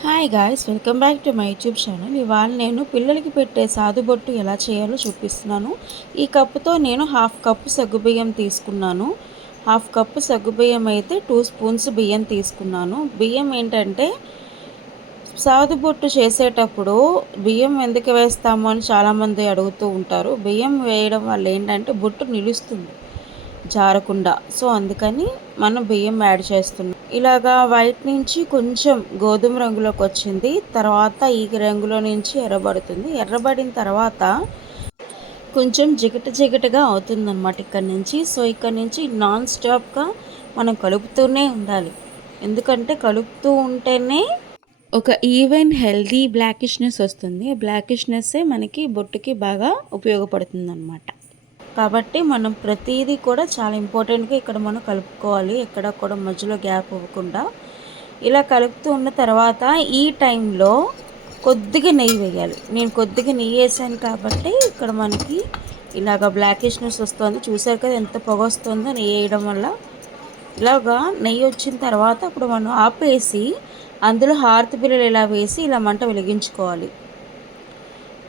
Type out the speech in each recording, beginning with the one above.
Hi guys welcome back to my YouTube channel ఇవాళ నేను పిల్లలకి పెట్టే సాదుబొట్టు ఎలా చేయాలో చూపిస్తున్నాను. ఈ కప్పుతో నేను హాఫ్ కప్పు సగ్గుబియ్యం తీసుకున్నాను. హాఫ్ కప్పు సగ్గుబియ్యం అయితే టూ స్పూన్స్ బియ్యం తీసుకున్నాను. బియ్యం ఏంటంటే సాదుబొట్టు చేసేటప్పుడు బియ్యం ఎందుకు వేస్తాము అని చాలామంది అడుగుతూ ఉంటారు. బియ్యం వేయడం వల్ల ఏంటంటే బొట్టు నిలుస్తుంది. జారకుండా. సో అందుకని మనం బియ్యం యాడ్ చేస్తున్నాం. ఇలాగా వైట్ నుంచి కొంచెం గోధుమ రంగులోకి వచ్చింది. తర్వాత ఈ రంగులో నుంచి ఎర్రబడుతుంది. ఎర్రబడిన తర్వాత కొంచెం జిగట జిగటగా అవుతుందన్నమాట ఇక్కడ నుంచి. సో ఇక్కడ నుంచి నాన్ స్టాప్గా మనం కలుపుతూనే ఉండాలి. ఎందుకంటే కలుపుతూ ఉంటేనే ఒక ఈవెన్ హెల్దీ బ్లాకిష్నెస్ వస్తుంది. బ్లాకిష్నెస్సే మనకి బొట్టుకి బాగా ఉపయోగపడుతుంది అనమాట కాబట్టి మనం ప్రతిదీ కూడా చాలా ఇంపార్టెంట్గా ఇక్కడ మనం కలుపుకోవాలి. ఎక్కడ కూడా మధ్యలో గ్యాప్ ఇవ్వకుండా. ఇలా కలుపుతూ ఉన్న తర్వాత ఈ టైంలో కొద్దిగా నెయ్యి వేయాలి. నేను కొద్దిగా నెయ్యి వేసాను కాబట్టి ఇక్కడ మనకి ఇలాగ బ్లాకిష్నెస్ వస్తుంది. చూసారు కదా ఎంత పొగ వస్తుందో నెయ్యి వేయడం వల్ల. ఇలాగా నెయ్యి వచ్చిన తర్వాత అప్పుడు మనం ఆపేసి అందులో హారతి బిల్లలు ఇలా వేసి ఇలా మంట వెలిగించుకోవాలి.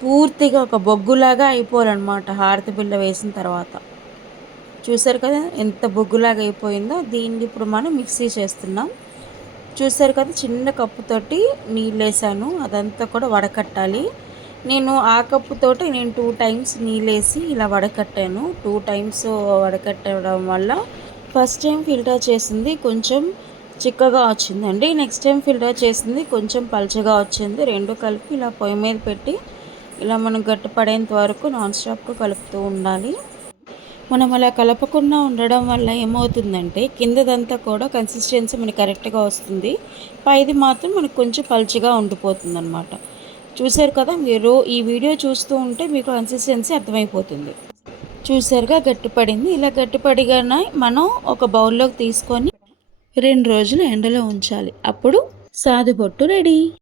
పూర్తిగా ఒక బొగ్గులాగా అయిపోవాలన్నమాట హారతి బిళ్ళ వేసిన తర్వాత. చూసారు కదా ఎంత బొగ్గులాగా అయిపోయిందో? దీన్ని ఇప్పుడు మనం మిక్సీ చేస్తున్నాం. చూసారు కదా చిన్న కప్పుతోటి నీళ్ళు వేసాను అదంతా కూడా వడకట్టాలి. నేను ఆ కప్పుతోటి నేను టూ టైమ్స్ నీళ్ళు వేసి ఇలా వడకట్టాను. టూ టైమ్స్ వడకట్టడం వల్ల ఫస్ట్ టైం ఫిల్టర్ చేసింది కొంచెం చిక్కగా వచ్చిందండి. నెక్స్ట్ టైం ఫిల్టర్ చేసింది కొంచెం పల్చగా వచ్చింది. రెండు కలిపి ఇలా పొయ్యి మీద పెట్టి ఇలా మనం గట్టిపడేంత వరకు నాన్ స్టాప్గా కలుపుతూ ఉండాలి. మనం అలా కలపకుండా ఉండడం వల్ల ఏమవుతుందంటే కిందదంతా కూడా కన్సిస్టెన్సీ మనకి కరెక్ట్గా వస్తుంది. పైది మాత్రం మనకు కొంచెం పల్చిగా ఉండిపోతుంది అనమాట చూసారు కదా మీరు ఈ వీడియో చూస్తూ ఉంటే మీకు కన్సిస్టెన్సీ అర్థమైపోతుంది. చూసారుగా గట్టిపడింది. ఇలా గట్టిపడిగానే మనం ఒక బౌల్లోకి తీసుకొని రెండు రోజులు ఎండలో ఉంచాలి. అప్పుడు సాదుబొట్టు రెడీ.